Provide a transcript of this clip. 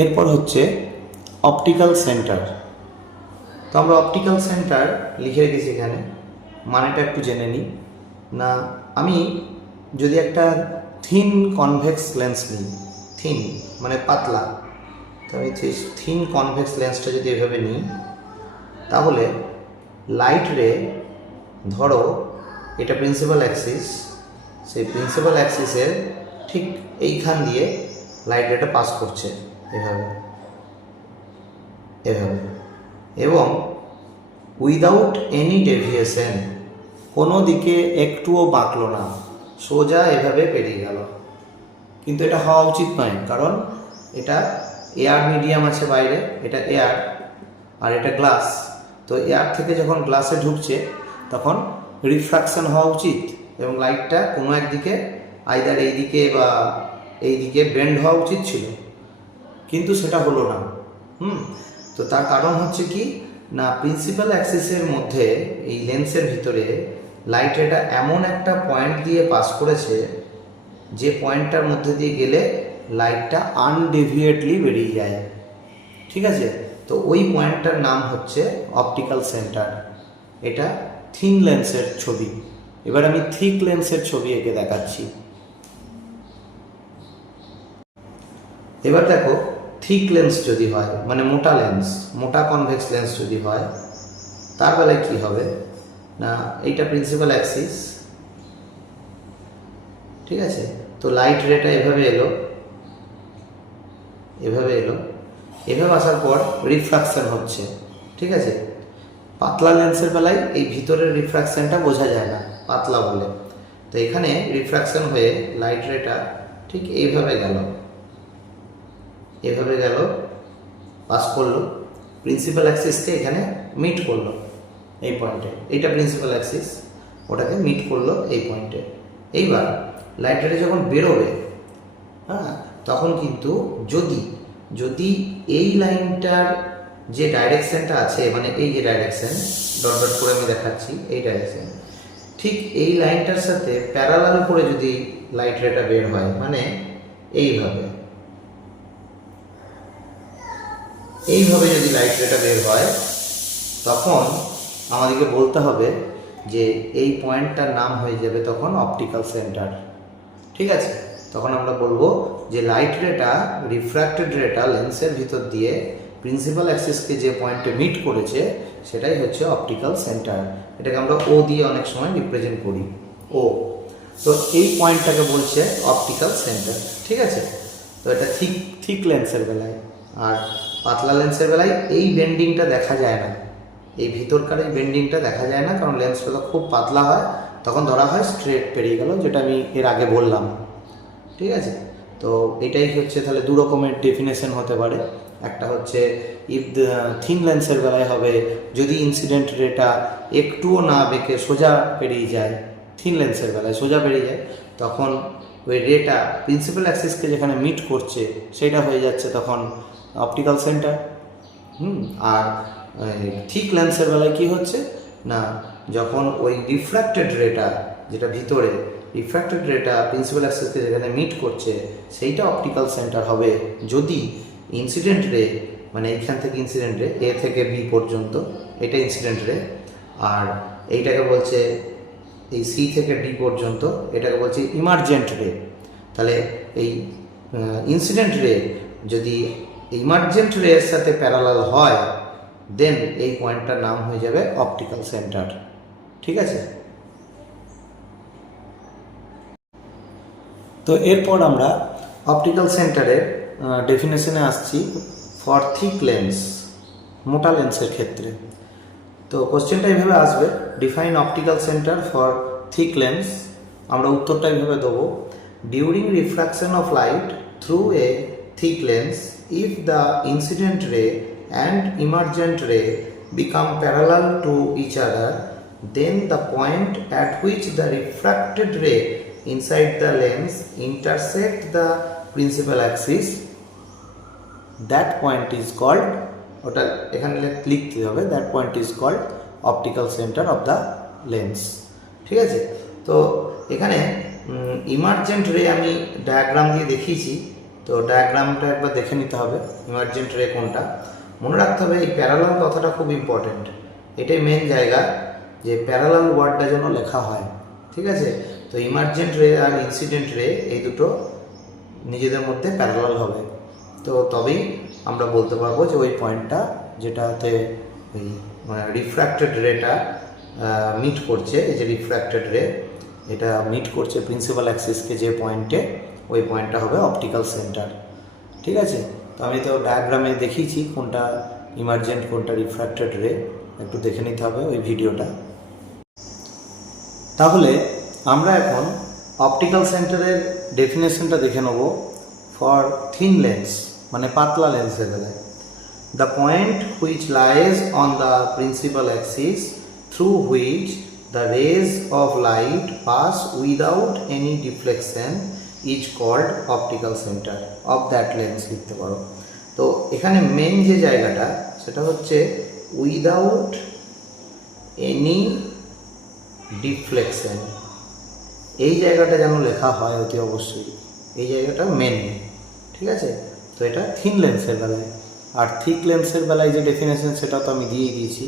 এরপর হচ্ছে optical centre. তো আমরা অপটিক্যাল সেন্টার লিখে রেখেছি এখানে, মানেটা একটু জেনে নিই। না, আমি যদি একটা থিন কনভেক্স লেন্স নিই, থিন মানে পাতলা, তো আমি থিন কনভেক্স লেন্সটা যদি এভাবে নিই, তাহলে লাইট রে, ধরো এটা প্রিন্সিপাল অ্যাক্সিস, সেই প্রিন্সিপাল অ্যাক্সিসের ঠিক এইখান দিয়ে লাইট রেটা পাস করছে এভাবে এভাবে, এবং উইদাউট এনি ডেভিয়েশন, কোনো দিকে একটুও বাঁকলো না, সোজা এভাবে পেরিয়ে গেল। কিন্তু এটা হওয়া উচিত নয়, কারণ এটা এয়ার মিডিয়াম আছে বাইরে, এটা এয়ার আর এটা গ্লাস। তো এয়ার থেকে যখন গ্লাসে ঢুকছে তখন রিফ্রাকশন হওয়া উচিত এবং লাইটটা কোনো একদিকে আইদার এইদিকে বা এইদিকে বেন্ড হওয়া উচিত ছিল, কিন্তু সেটা হলো না। তো তার কারণ হচ্ছে কি না, প্রিন্সিপাল অ্যাক্সিসের মধ্যে এই লেন্সের ভিতরে লাইট এটা এমন একটা পয়েন্ট দিয়ে পাস করেছে যে পয়েন্টটার মধ্যে দিয়ে গেলে লাইটটা আনডেভিয়েটলি বেরিয়ে যায়। ঠিক আছে, তো ওই পয়েন্টটার নাম হচ্ছে অপটিক্যাল সেন্টার। এটা থিন লেন্সের ছবি। এবার আমি থিক লেন্সের ছবি এঁকে দেখাচ্ছি। এবার দেখো, থিক লেন্স যদি হয়, মানে মোটা লেন্স, মোটা কনভেক্স লেন্স যদি হয়, তার বেলায় কী হবে না, এইটা প্রিন্সিপাল অ্যাক্সিস, ঠিক আছে। তো লাইট রেটা এভাবে এলো, এভাবে এলো, এভাবে আসার পর রিফ্রাকশন হচ্ছে, ঠিক আছে। পাতলা লেন্সের বেলায় এই ভিতরের রিফ্রাকশনটা বোঝা যায় না, পাতলা বলে। তো এখানে রিফ্রাকশন হয়ে লাইট রেটা ঠিক এইভাবে গেল, এভাবে গেল, পাস করলো, প্রিন্সিপাল অ্যাক্সিসকে এখানে মিট করলো এই পয়েন্টে, এইটা প্রিন্সিপাল অ্যাক্সিস, ওটাকে মিট করলো এই পয়েন্টে। এইবার লাইট রে যখন বেরোবে, তখন কিন্তু যদি যদি এই লাইনটার যে ডাইরেকশনটা আছে, মানে এই যে ডাইরেকশন ডট ডট করে আমি দেখাচ্ছি, এই ডাইরেকশন ঠিক এই লাইনটার সাথে প্যারালাল করে যদি লাইট রেটা বের হয়, মানে এইভাবে এইভাবে যদি লাইট রেটা বের হয়, তখন আমাদেরকে বলতে হবে যে এই পয়েন্টটার নাম হয়ে যাবে তখন অপটিক্যাল সেন্টার। ঠিক আছে, তখন আমরা বলবো যে লাইট রেটা, রিফ্র্যাক্টেড রেটা লেন্সের ভিতর দিয়ে প্রিন্সিপাল অ্যাক্সিসকে যে পয়েন্টে মিট করেছে সেটাই হচ্ছে অপটিক্যাল সেন্টার। এটাকে আমরা ও দিয়ে অনেক সময় রিপ্রেজেন্ট করি, ও। তো এই পয়েন্টটাকে বলছে অপটিক্যাল সেন্টার। ঠিক আছে, তো এটা থিক লেন্সের বেলায়। আর পাতলা লেন্সের বেলায় এই বেন্ডিংটা দেখা যায় না, এই ভিতরকার এই বেন্ডিংটা দেখা যায় না, কারণ লেন্সটা খুব পাতলা হয়, তখন ধরা হয় স্ট্রেট পেরিয়ে গেল, যেটা আমি এর আগে বললাম। ঠিক আছে, তো এটাই হচ্ছে তাহলে দু রকমের ডেফিনেশন হতে পারে। একটা হচ্ছে ইফ থিন লেন্সের বেলায় হবে যদি ইনসিডেন্ট রেটা একটুও না বেঁকে সোজা পেরিয়ে যায়, থিন লেন্সের বেলায় সোজা পেরিয়ে যায়, তখন ওই রেটা প্রিন্সিপাল অ্যাক্সিসকে যেখানে মিট করছে সেটা হয়ে যাচ্ছে তখন অপটিক্যাল সেন্টার। আর থিক লেন্সের বেলায় কি হচ্ছে না, যখন ওই রিফ্র্যাক্টেড রেটা, যেটা ভিতরে রিফ্র্যাক্টেড রেটা প্রিন্সিপাল অ্যাক্সিসকে যেখানে মিট করছে সেইটা অপটিক্যাল সেন্টার হবে যদি ইনসিডেন্ট রে, মানে এইখান থেকে ইনসিডেন্ট রে এ থেকে বি পর্যন্ত, এটা ইনসিডেন্ট রে, আর এইটাকে বলছে এই সি থেকে ডি পর্যন্ত, এটাকে বলছে ইমার্জেন্ট রে। তাহলে এই ইনসিডেন্ট রে যদি ইমার্জেন্ট রে এর সাথে প্যারালাল হয়, দেন এই পয়েন্টটার নাম হয়ে যাবে অপটিক্যাল সেন্টার। ঠিক আছে, তো এরপর আমরা অপটিক্যাল সেন্টারের ডেফিনেশনে আসছি ফর থিক লেন্স, মোটা লেন্সের ক্ষেত্রে। তো কোশ্চেনটা এইভাবে আসবে, define optical centre for thick lens. আমরা উত্তরটা এইভাবে দেবো, during refraction of light through a thick lens, if the incident রে and emergent ray become parallel to each other, then the point at which the refracted ray inside the lens intersect the principal axis, that point is called, ওটা এখানে লিখতে হবে, that point is called optical center of the lens। ঠিক আছে, তো এখানে emergent রে আমি ডায়াগ্রাম দিয়ে দেখিয়েছি, তো ডায়াগ্রামটা একবার দেখে নিতে হবে ইমার্জেন্ট রে কোনটা। মনে রাখতে হবে এই প্যারালাল কথাটা খুব ইম্পর্টেন্ট, এটাই মেন জায়গা যে প্যারালাল ওয়ার্ডটা যেন লেখা হয়, ঠিক আছে। তো ইমার্জেন্ট রে আর ইনসিডেন্ট রে এই দুটো নিজেদের মধ্যে প্যারালাল হবে, তো তবেই আমরা বলতে পারবো যে ওই পয়েন্টটা যেটাতে ওই রিফ্র্যাক্টেড রেটা মিট করছে, এই যে রিফ্র্যাক্টেড রে এটা মিট করছে প্রিন্সিপাল অ্যাক্সিসকে যে পয়েন্টে, ওই পয়েন্টটা হবে অপটিক্যাল সেন্টার, ঠিক আছে। তো আমি তো ডায়াগ্রামে দেখিয়েছি কোনটা ইমার্জেন্ট কোনটা রিফ্র্যাক্টেড রে, একটু দেখে নিতে হবে ওই ভিডিওটা। তাহলে আমরা এখন অপটিক্যাল সেন্টারের ডেফিনেশনটা দেখে নেব ফর থিন লেন্স, মানে পাতলা লেন্সের বেলায়। The point which lies on the principal axis through which the rays of light pass without any deflection is called optical centre of that lens লিখতে পারো। তো এখানে মেন যে জায়গাটা সেটা হচ্ছে উইদাউট এনি ডিফ্লেকশন, এই জায়গাটা যেন লেখা হয় অতি অবশ্যই, এই জায়গাটা মেন, ঠিক আছে। তো এটা থিন লেন্সের বেলায়। আর থিক লেন্সের বেলায় যে ডেফিনেশন সেটা তো আমি দিয়ে দিয়েছি।